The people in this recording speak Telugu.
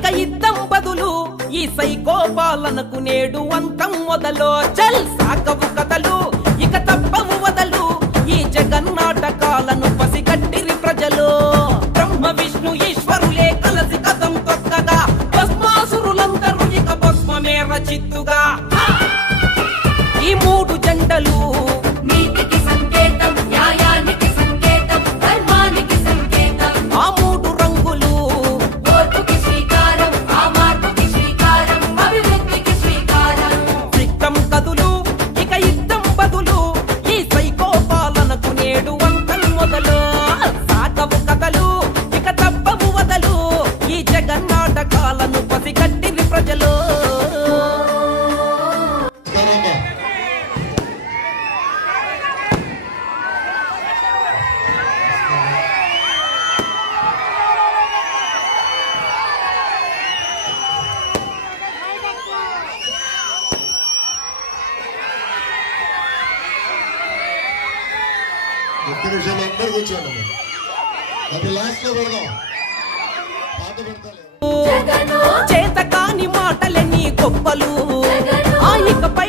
ఇక యుద్ధం బదులు ఈ సైకో పాలనకు నేడు అంతం మొదలు చల్ సాగవు కథలు ఇక తప్పవు వదలు ఈ జగన్నాటకాలను పసిగట్టిరి ప్రజలు బ్రహ్మ విష్ణు ఈశ్వరులే కలసి కథం తొక్కగా భస్మాసురులందరూ ఇక భస్మమే రచిత్తుగా ఈ మూడు జెండలు నీతికి సంకేతం న్యాయానికి సంకేతం ధర్మానికి సంకేతం ఆ మూడు రంగులు ఓర్పుకి శ్రీకారం ఆ మార్పుకి శ్రీకారం అభివృద్ధికి శ్రీకారం సిద్ధం కదులు ఇక యుద్ధం బదులు ఈ సైకో పాలనకు నేడు అంతం మొదలు సాగవు కథలు ఇక తప్పవు వదలు ఈ జగన్నాటకాలను పసిగట్టిరి ప్రజలు ఒక్క నిమిషాలు అందరు కూర్చోండి అది లాస్ట్ లో పెడదాం పాట పెడతా చేతకాని మాటలన్నీ గొప్పలు ఆ ఇకపై